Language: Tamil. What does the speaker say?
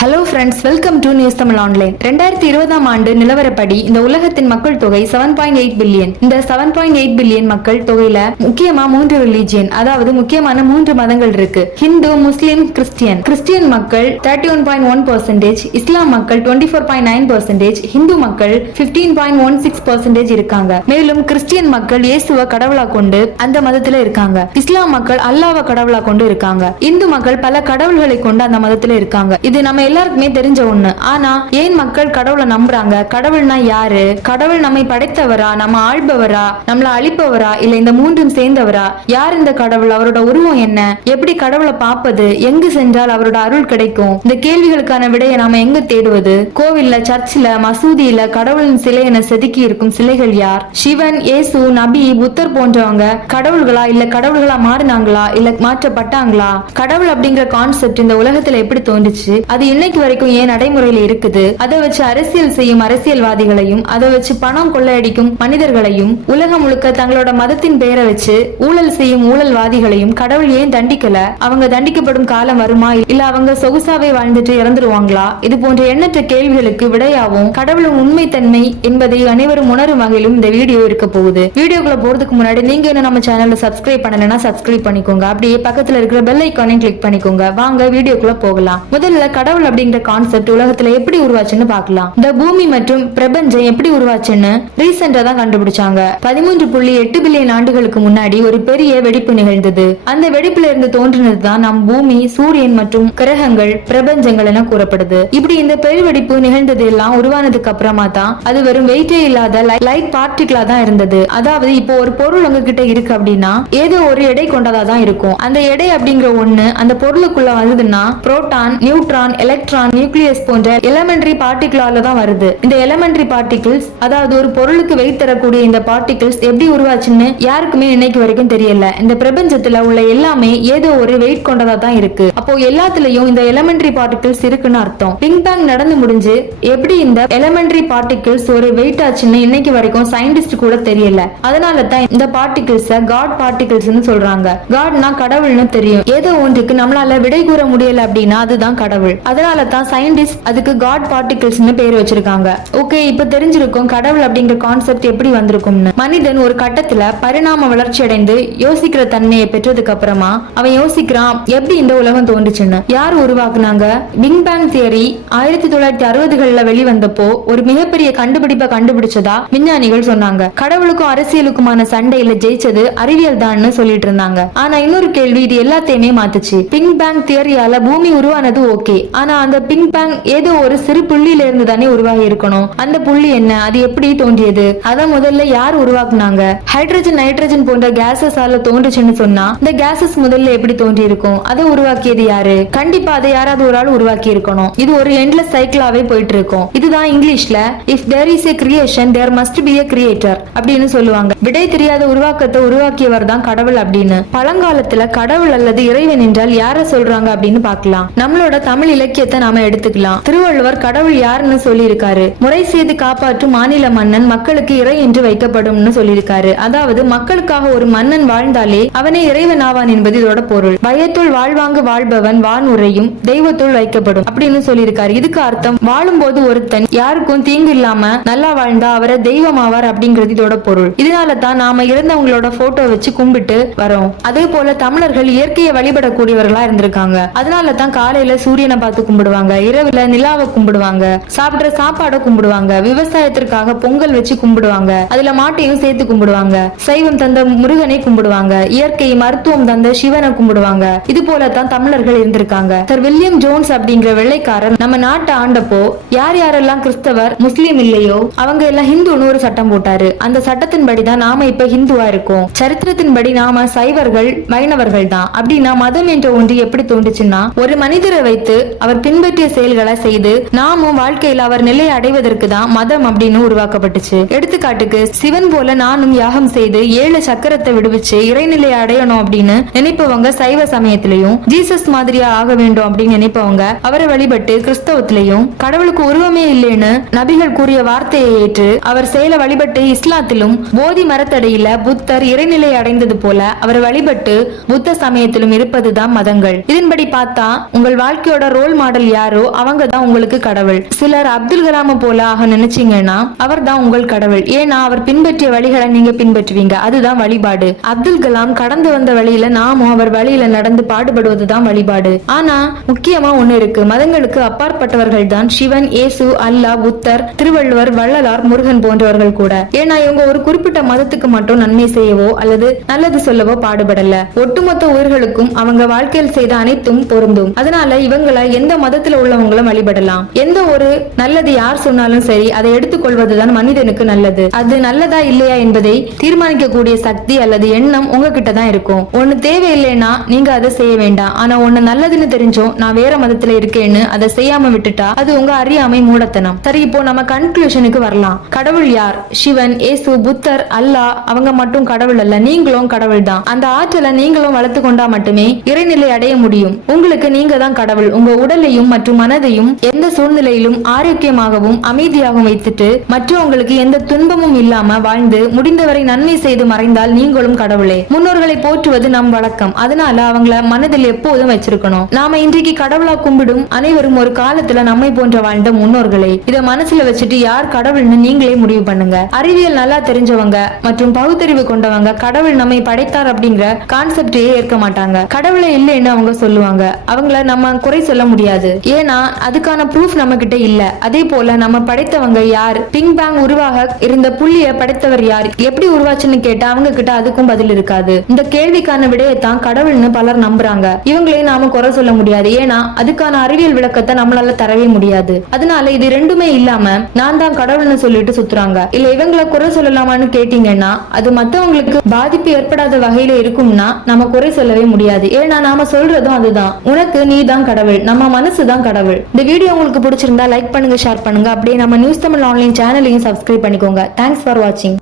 Hello friends welcome to news Tamil online ரெண்டாயிரத்தி இருபதாம் ஆண்டு நிலவரப்படி இந்த உலகத்தின் மக்கள் தொகை செவன் பாயிண்ட் எயிட் பில்லியன் இந்த செவன் பாயிண்ட் எயிட் பில்லியன் மக்கள் தொகையில முக்கியமா மூன்று ரிலீஜியன் அதாவது முக்கியமான மூன்று மதங்கள் இருக்கு. Hindu Muslim Christian. கிறிஸ்டியன் மக்கள் thirty one point one percentage Islam மக்கள் twenty four point nine percentage Hindu மக்கள் fifteen point one six percentage இருக்காங்க. மேலும் கிறிஸ்டியன் மக்கள் இயேசுவ கடவுளா கொண்டு அந்த மதத்துல இருக்காங்க. இஸ்லாம் மக்கள் அல்லாஹ்வ கடவுளா கொண்டு இருக்காங்க. இந்து மக்கள் பல கடவுள்களை கொண்டு அந்த மதத்துல இருக்காங்க. இது நம்ம எல்லாருக்குமே தெரிஞ்ச ஒண்ணு. ஆனா ஏன் மக்கள் கடவுளை நம்புறாங்க? கடவுள்னா யாரு? கடவுள் நம்மை படைத்தவரா? நம்ம ஆள்பவரா? நம்மள அழிப்பவரா? இல்ல இந்த மூன்றும் சேர்ந்தவரா? யார் இந்த கடவுள்? அவரோட உருவம் என்ன? எப்படி கடவுளை பார்ப்பது? எங்கு சென்றால் அவரோட அருள் கிடைக்கும்? இந்த கேள்விகளுக்கான விடையை நாம எங்க தேடுவது? கோவில்ல சர்ச்சில் மசூதியில கடவுளின் சிலை என செதுக்கி இருக்கும் சிலைகள் யார்? சிவன் இயேசு நபி புத்தர் போன்றவங்க கடவுள்களா? இல்ல கடவுள்களா மாறினாங்களா? இல்ல மாற்றப்பட்டாங்களா? கடவுள் அப்படிங்கிற கான்செப்ட் இந்த உலகத்துல எப்படி தோன்றுச்சு? அது இன்னைக்கு வரைக்கும் ஏன் நடைமுறையில இருக்குது? அதை வச்சு அரசியல் செய்யும் அரசியல்வாதிகளையும் அதை வச்சு பணம் கொள்ளையடிக்கும் மனிதர்களையும் உலகம் முழுக்க தங்களோட மதத்தின் பெயரை வச்சு ஊழல் செய்யும் ஊழல்வாதிகளையும் கடவுள் ஏன் தண்டிக்கல? அவங்க தண்டிக்கப்படும் காலம் வருமா? இல்ல அவங்க சொகுசாவே வாழ்ந்துட்டு இறந்துருவாங்களா? இது போன்ற எண்ணற்ற கேள்விகளுக்கு விடையாவும் கடவுளின் உண்மை தன்மை என்பதை அனைவரும் உணரும் வகையிலும் இந்த வீடியோ இருக்க போகுது. வீடியோக்குள்ள போறதுக்கு முன்னாடி நீங்க என்ன நம்ம சேனல்ல சப்ஸ்கிரைப் பண்ணலன்னா சப்ஸ்கிரைப் பண்ணிக்கோங்க. அப்படியே பக்கத்துல இருக்கிற பெல் ஐக்கானையும் கிளிக் பண்ணிக்கோங்க. வாங்க வீடியோக்குள்ள போகலாம். முதல்ல கடவுள் அப்படிங்கிற கான்செப்ட் உலகத்துல எப்படி உருவாச்சுன்னு பார்க்கலாம். இந்த பூமி மற்றும் பிரபஞ்சம் எப்படி உருவாச்சுன்னு ரீசெண்டா தான் கண்டுபிடிச்சாங்க. பதிமூன்று புள்ளி எட்டு பில்லியன் ஆண்டுகளுக்கு முன்னாடி ஒரு பெரிய வெடிப்பு நிகழ்ந்தது. அந்த வெடிப்புல இருந்து தோன்றினது தான் நம் பூமி சூரியன் மற்றும் கிரகங்கள் பிரபஞ்சங்கள் என கூறப்படுது. இப்படி இந்த பெருவெடிப்பு நிகழ்ந்தது எல்லாம் உருவானதுக்கு அப்புறமா தான் அது வெறும் வெயிட்டே இல்லாத லைட் பார்ட்டிகளா தான் இருந்தது. அதாவது இப்போ ஒரு பொருள் உங்ககிட்ட இருக்கு அப்படின்னா ஏதோ ஒரு எடை கொண்டதா தான் இருக்கும். அந்த எடை அப்படிங்கிற ஒண்ணு அந்த பொருளுக்குள்ள வந்ததுன்னா proton neutron electron electron nucleus போன்ற எலமெண்டரி பார்ட்டிகிளால தான் வருது. இந்த எலமெண்டரி பார்ட்டிகிள்ஸ் அதாவது ஒரு பொருளுக்கு வெயிட் தரக்கூடிய இந்த பார்ட்டிகிள்ஸ் எப்படி உருவாச்சுன்னு யாருக்குமே இன்னைக்கு வரைக்கும் தெரியல. இந்த பிரபஞ்சத்துல உள்ள எல்லாமே ஏதோ ஒரு வெயிட் கொண்டதா தான் இருக்கு. அப்போ எல்லாத்துலயும் இந்த எலமெண்டரி பார்ட்டிகிள்ஸ் இருக்குன்னு அர்த்தம். பிங் பேங் நடந்து முடிஞ்சு எப்படி இந்த எலமெண்டரி பார்ட்டிகிள்ஸ் ஒரு வெயிட் ஆச்சுன்னு இன்னைக்கு வரைக்கும் சயின்டிஸ்ட் கூட தெரியல. அதனால தான் இந்த பார்ட்டிகிள்ஸ் காட் பார்ட்டிகிள்ஸ் சொல்றாங்க. காட்னா கடவுள்னு தெரியும். ஏதோ ஒன்றுக்கு நம்மளால விடை கூற முடியல அப்படின்னா அதுதான் கடவுள். அதனால அதனால தான் சயின்டிஸ்ட் அதுக்கு காட் பார்ட்டிகிள்ஸ்னு பேர் வச்சிருக்காங்க. ஓகே இப்ப தெரிஞ்சிருக்கும் கடவுள் அப்படிங்கிற கான்செப்ட் எப்படி வந்திருக்கும்னு. மனிதன் ஒரு கட்டத்துல பரிணாம வளர்ச்சி அடைந்து யோசிக்கிற தன்மையை பெற்றதுக்கு அப்புறமா அவன் யோசிக்கிறான் எப்படி இந்த உலகம் தோன்றுச்சுன்னு. யார் உருவாக்குனாங்க? பிங் பேங் தியரி ஆயிரத்தி தொள்ளாயிரத்தி அறுபதுகள்ல வெளிவந்தப்போ ஒரு மிகப்பெரிய கண்டுபிடிப்பை கண்டுபிடிச்சதா விஞ்ஞானிகள் சொன்னாங்க. கடவுளுக்கும் அரசியலுக்குமான சண்டையில ஜெயிச்சது அறிவியல் தான் சொல்லிட்டு இருந்தாங்க. ஆனா இன்னொரு கேள்வி இது எல்லாத்தையுமே மாத்துச்சு. பிங் பேங் தியரியால பூமி உருவானது ஓகே ஆனா அந்த பிங் பேங் ஏதோ ஒரு சிறு புள்ளியில இருந்து தானே உருவாகி இருக்கணும். அந்த புள்ளி என்ன? அது எப்படி தோன்றியது? அத முதல்ல யார் உருவாக்குனாங்க? ஹைட்ரஜன் நைட்ரஜன் போன்ற கேசஸால தோன்றுச்சுன்னு சொன்னா இந்த கேசஸ் முதல்ல எப்படி தோன்றி இருக்கும் அதை உருவாக்கியது யாரு? கண்டிப்பா அதை யாராவது ஒரு ஆள் உருவாக்கி இருக்கணும். இது ஒரு எண்ட்லெஸ் சைக்கிளாவே போயிட்டு இருக்கும் இதுதான் இங்கிலீஷ்ல if there is a creation there must be a creator அப்படின்னு சொல்லுவாங்க. விடை தெரியாத உருவாக்கத்தை உருவாக்கியவர் தான் கடவுள் அப்படின்னு. பழங்காலத்துல கடவுள் அல்லது இறைவன் என்றால் யார சொல்றாங்க அப்படின்னு பாக்கலாம் நம்மளோட தமிழ் இலக்கிய இலக்கியத்தை நாம எடுத்துக்கலாம். திருவள்ளுவர் கடவுள் யாருன்னு சொல்லியிருக்காரு. முறை செய்து காப்பாற்றும் மாநில மன்னன் மக்களுக்கு இறை என்று வைக்கப்படும்னு சொல்லியிருக்காரு. அதாவது மக்களுக்காக ஒரு மன்னன் வாழ்ந்தாலே அவனே இறைவன் ஆவான் என்பது இதோட பொருள். பயத்துள் வாழ்வாங்கு வாழ்பவன் வான் உரையும் தெய்வத்துள் வைக்கப்படும் அப்படின்னு சொல்லியிருக்காரு. இதுக்கு அர்த்தம் வாழும்போது ஒருத்தன் யாருக்கும் தீங்கு இல்லாம நல்லா வாழ்ந்தா அவரை தெய்வம் ஆவார் அப்படிங்கிறது இதோட பொருள். இதனால தான் நாம இறந்தவங்களோட போட்டோ வச்சு கும்பிட்டு வரோம். அதே போல தமிழர்கள் இயற்கையை வழிபடக்கூடியவர்களா இருந்திருக்காங்க. அதனால தான் காலையில சூரியனை பார்த்து கும்பிடுவாங்க. இரவுல நிலாவை கும்பிடுவாங்க. சாப்பிடுற சாப்பாடை கும்பிடுவாங்க. விவசாயத்திற்காக பொங்கல் வச்சு கும்பிடுவாங்க. அதுல மாட்டையும் சேர்த்து கும்பிடுவாங்க. சைவம் தந்த முருகனை கும்பிடுவாங்க. இயற்கை மருத்துவம் தந்த சிவனை கும்பிடுவாங்க. இது போலதான் தமிழர்கள் இருந்திருக்காங்க. சார் வில்லியம் ஜோன்ஸ் அப்படிங்கிற வெள்ளைக்காரர் நம்ம நாட்டை ஆண்டப்போ யார் யாரெல்லாம் கிறிஸ்தவர் முஸ்லீம் இல்லையோ அவங்க எல்லாம் ஹிந்துன்னு ஒரு சட்டம் போட்டாரு. அந்த சட்டத்தின்படி தான் நாம இப்ப ஹிந்துவா இருக்கோம். சரித்திரத்தின்படி நாம சைவர்கள் வைணவர்கள் தான். அப்படின்னா மதம் என்ற ஒன்று எப்படி தோன்றுச்சுன்னா ஒரு மனிதரை வைத்து அவர் அவர் பின்பற்றிய செயல்களை செய்து நாமும் வாழ்க்கையில் அவர் நிலையை அடைவதற்கு தான் மதம் அப்படின்னு உருவாக்கப்பட்டுச்சு. எடுத்துக்காட்டுக்கு சிவன் போல நானும் யாகம் செய்து ஏழு சக்கரத்தை விடுவிச்சு இறைநிலையை அடையணும் அப்படின்னு நினைப்பவங்க சைவ சமயத்திலையும் ஜீசஸ் மாதிரியா ஆக வேண்டும் அப்படின்னு நினைப்பவங்க அவரை வழிபட்டு கிறிஸ்தவத்திலையும் கடவுளுக்கு உருவமே இல்லைன்னு நபிகள் கூறிய வார்த்தையை ஏற்று அவர் செயலை வழிபட்டு இஸ்லாத்திலும் போதி மரத்தடையில புத்தர் இறைநிலை அடைந்தது போல அவர் வழிபட்டு புத்த சமயத்திலும் இருப்பதுதான் மதங்கள். இதன்படி பார்த்தா உங்கள் வாழ்க்கையோட ரோல் மாடல் யாரோ அவங்க தான் உங்களுக்கு கடவுள். சிலர் அப்துல் கலாம போல ஆக நினைச்சீங்கன்னா அவர் தான் உங்கள் கடவுள். ஏன்னா அவர் பின்பற்றிய வழிகளை நீங்க பின்பற்றுவீங்க. அதுதான் வழிபாடு. அப்துல் கலாம் கடந்து வந்த வழியில நாமும் அவர் வழியில நடந்து பாடுபடுவதுதான் வழிபாடு. ஆனா முக்கியமா ஒண்ணு இருக்கு. மதங்களுக்கு அப்பாற்பட்டவர்கள் தான் சிவன் இயேசு அல்லாஹ் புத்தர் திருவள்ளுவர் வள்ளலார் முருகன் போன்றவர்கள் கூட. ஏன்னா இவங்க ஒரு குறிப்பிட்ட மதத்துக்கு மட்டும் நன்மை செய்யவோ அல்லது நல்லது சொல்லவோ பாடுபடல. ஒட்டுமொத்த உயிர்களுக்கும் அவங்க வாழ்க்கையில் செய்த அனைத்தும் பொருந்தும். அதனால இவங்களை எந்த மதத்துல உள்ளவங்களும் வழிபடலாம். எந்த ஒரு நல்லது யார் சொன்னாலும் சரி அதை எடுத்துக்கொள்வதுதான் மனிதனுக்கு நல்லது. அது நல்லதா இல்லையா என்பதை தீர்மானிக்கக்கூடிய சக்தி அல்லது எண்ணம் உங்ககிட்ட தான் இருக்கும். ஒண்ணு தேவையில்லைன்னா நீங்க அதை செய்ய வேண்டாம். ஆனா ஒண்ணு நல்லதுன்னு தெரிஞ்சோ நான் வேற மதத்துல இருக்கேன்னு அதை செய்யாம விட்டுட்டா அது உங்க அறியாமை மூடத்தனம். சரி இப்போ நம்ம கன்க்ளூஷனுக்கு வரலாம். கடவுள் யார்? சிவன் இயேசு புத்தர் அல்லாஹ். அவங்க மட்டும் கடவுள் அல்ல நீங்களும் கடவுள் தான். அந்த ஆற்றலை நீங்களும் வளர்த்து கொண்டா மட்டுமே இறைநிலை அடைய முடியும். உங்களுக்கு நீங்க தான் கடவுள். உங்க உடல் உடலையும் மற்றும் மனதையும் எந்த சூழ்நிலையிலும் ஆரோக்கியமாகவும் அமைதியாகவும் வைத்துட்டு மற்றவங்களுக்கு எந்த துன்பமும் இல்லாம வாழ்ந்து முடிந்தவரை நன்மை செய்து மறைந்தால் நீங்களும் கடவுளே. முன்னோர்களை போற்றுவது நம் வழக்கம். அதனால அவங்கள மனதில் எப்போதும் வச்சிருக்கணும். நாம இன்றைக்கு கடவுளா கும்பிடும் அனைவரும் ஒரு காலத்துல நம்மை போன்ற வாழ்ந்த முன்னோர்களே. இத மனசுல வச்சுட்டு யார் கடவுள்னு நீங்களே முடிவு பண்ணுங்க. அறிவியல் நல்லா தெரிஞ்சவங்க மற்றும் பகுத்தறிவு கொண்டவங்க கடவுள் நம்மை படைத்தார் அப்படிங்கிற கான்செப்டையே ஏற்க மாட்டாங்க. கடவுளை இல்லைன்னு அவங்க சொல்லுவாங்க. அவங்கள நம்ம குறை சொல்ல முடியாது. முடியாது. ஏன்னா அதுக்கான ப்ரூஃப் நம்ம கிட்ட இல்ல. அதே போல நம்ம படைத்தவங்க யார்? பிங் பேங் உருவாக இருந்த புள்ளிய படைத்தவர் யார்? எப்படி உருவாச்சுன்னு கேட்டா அவங்க கிட்ட அதுக்கும் பதில் இருக்காது. இந்த கேள்விக்கான விடையத்தான் கடவுள்னு பலர் நம்புறாங்க. இவங்களே நாம குறை சொல்ல முடியாது. ஏன்னா அதுக்கான அறிவியல் விளக்கத்தை நம்மளால தரவே முடியாது. அதனால இது ரெண்டுமே இல்லாம நான் தான் கடவுள்னு சொல்லிட்டு சுத்துறாங்க. இல்ல இவங்கள குறை சொல்லலாமான்னு கேட்டீங்கன்னா அது மத்தவங்களுக்கு பாதிப்பு ஏற்படாத வகையில இருக்கும்னா நம்ம குறை சொல்லவே முடியாது. ஏன்னா நாம சொல்றதும் அதுதான். உனக்கு நீ தான் கடவுள். நம்ம மன மனசு தான் கடவுள். இந்த வீடியோ உங்களுக்கு பிடிச்சிருந்தா லைக் பண்ணுங்க ஷேர் பண்ணுங்க. அப்படியே நம்ம நியூஸ் தமிழ் ஆன்லைன் சேனலையும் சப்ஸ்கிரைப் பண்ணிக்கோங்க. தேங்க்ஸ் ஃபார் வாட்சிங்